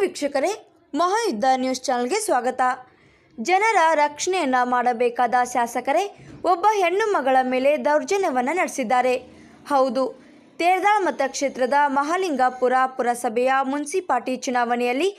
ವೀಕ್ಷಕರೇ, ಮಹಾಯುದ್ಧ ನ್ಯೂಸ್ ಚಾನಲ್ಗೆ ಸ್ವಾಗತ. ಜನರ ರಕ್ಷಣೆಯನ್ನು ಮಾಡಬೇಕಾದ ಶಾಸಕರೇ, ಒಬ್ಬ ಹೆಣ್ಣು ಮಗಳ ಮೇಲೆ ದೌರ್ಜನ್ಯವನ್ನು ನಡೆಸಿದ್ದಾರೆ. ಹೌದು, ತೇರ್ದಾಳ್ ಮತಕ್ಷೇತ್ರದ ಮಹಾಲಿಂಗಾಪುರ ಪುರಸಭೆಯ ಮುನ್ಸಿಪಾಟಿ ಚುನಾವಣೆಯಲ್ಲಿ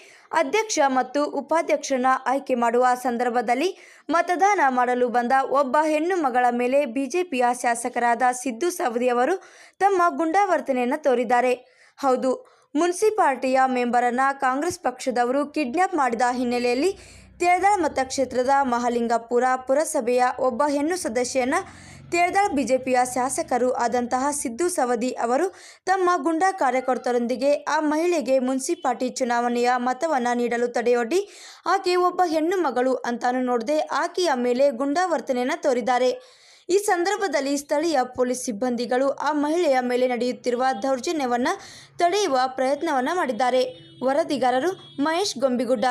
ಅಧ್ಯಕ್ಷ ಮತ್ತು ಉಪಾಧ್ಯಕ್ಷರನ್ನ ಆಯ್ಕೆ ಮಾಡುವ ಸಂದರ್ಭದಲ್ಲಿ ಮತದಾನ ಮಾಡಲು ಬಂದ ಒಬ್ಬ ಹೆಣ್ಣು ಮಗಳ ಮೇಲೆ ಬಿಜೆಪಿಯ ಶಾಸಕರಾದ ಸಿದ್ದು ಸವದಿ ಅವರು ತಮ್ಮ ಗುಂಡಾವರ್ತನೆಯನ್ನು ತೋರಿದ್ದಾರೆ. ಹೌದು ಮುನ್ಸಿಪಾಲಿಟಿಯ ಮೆಂಬರನ್ನ ಕಾಂಗ್ರೆಸ್ ಪಕ್ಷದವರು ಕಿಡ್ನಾಪ್ ಮಾಡಿದ ಹಿನ್ನೆಲೆಯಲ್ಲಿ ತೇಳ್ದಾಳ್ ಮತಕ್ಷೇತ್ರದ ಮಹಾಲಿಂಗಪುರ ಪುರಸಭೆಯ ಒಬ್ಬ ಹೆಣ್ಣು ಸದಸ್ಯನ ತೇಳ್ದಾಳ್ ಬಿಜೆಪಿಯ ಶಾಸಕರು ಆದಂತಹ ಸಿದ್ದು ಸವದಿ ಅವರು ತಮ್ಮ ಗುಂಡಾ ಕಾರ್ಯಕರ್ತರೊಂದಿಗೆ ಆ ಮಹಿಳೆಗೆ ಮುನ್ಸಿಪಾಲ್ಟಿ ಚುನಾವಣೆಯ ಮತವನ್ನು ನೀಡಲು ತಡೆಯೊಡ್ಡಿ ಆಕೆ ಒಬ್ಬ ಹೆಣ್ಣು ಮಗಳು ಅಂತಾನು ನೋಡದೆ ಆಕೆಯ ಮೇಲೆ ಗುಂಡಾವರ್ತನೆಯನ್ನು ತೋರಿದ್ದಾರೆ. ಈ ಸಂದರ್ಭದಲ್ಲಿ ಸ್ಥಳೀಯ ಪೊಲೀಸ್ ಸಿಬ್ಬಂದಿಗಳು ಆ ಮಹಿಳೆಯ ಮೇಲೆ ನಡೆಯುತ್ತಿರುವ ದೌರ್ಜನ್ಯವನ್ನು ತಡೆಯುವ ಪ್ರಯತ್ನವನ್ನು ಮಾಡಿದ್ದಾರೆ. ವರದಿಗಾರರು ಮಹೇಶ್ ಗೊಂಬಿಗುಡ್ಡ.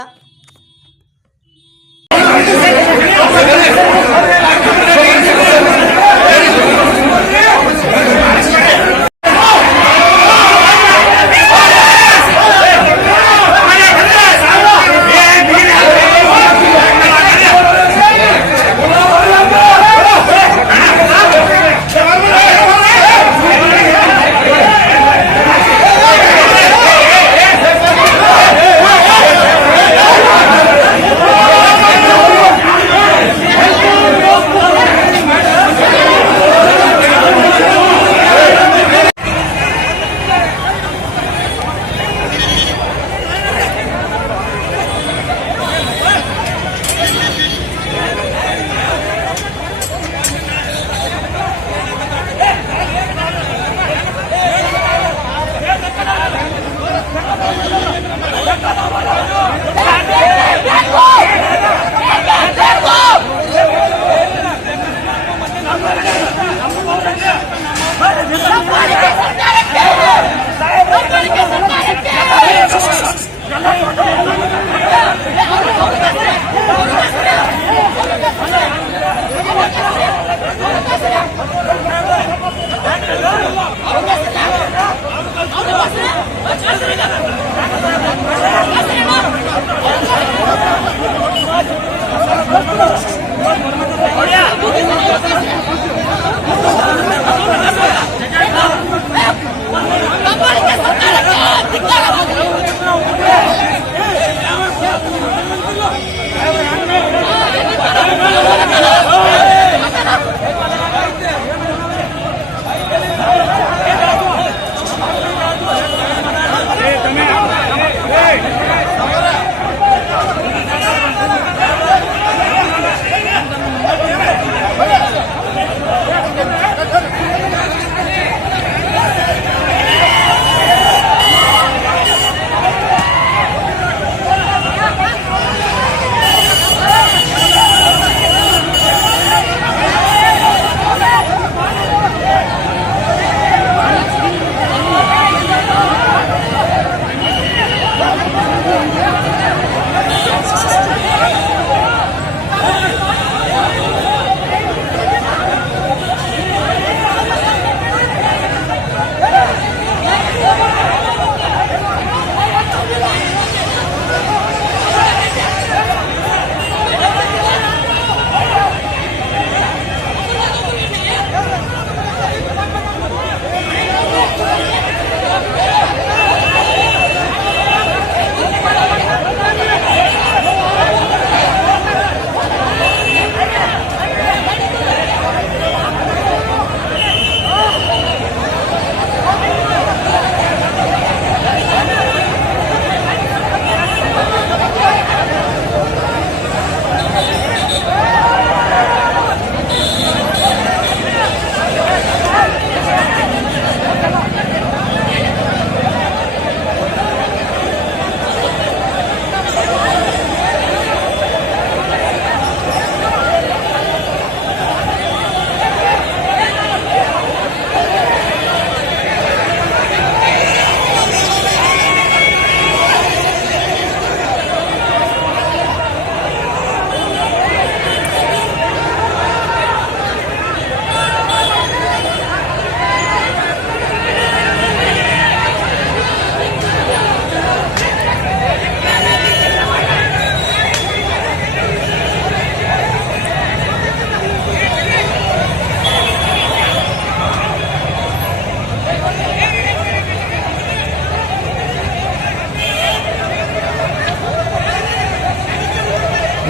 Oye,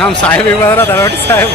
ನಮ್ಮ ಸಾಹೇಬ್ ಬಂದ್ರೆ ಧಾರವಾಡ ಸಾಹೇಬ್.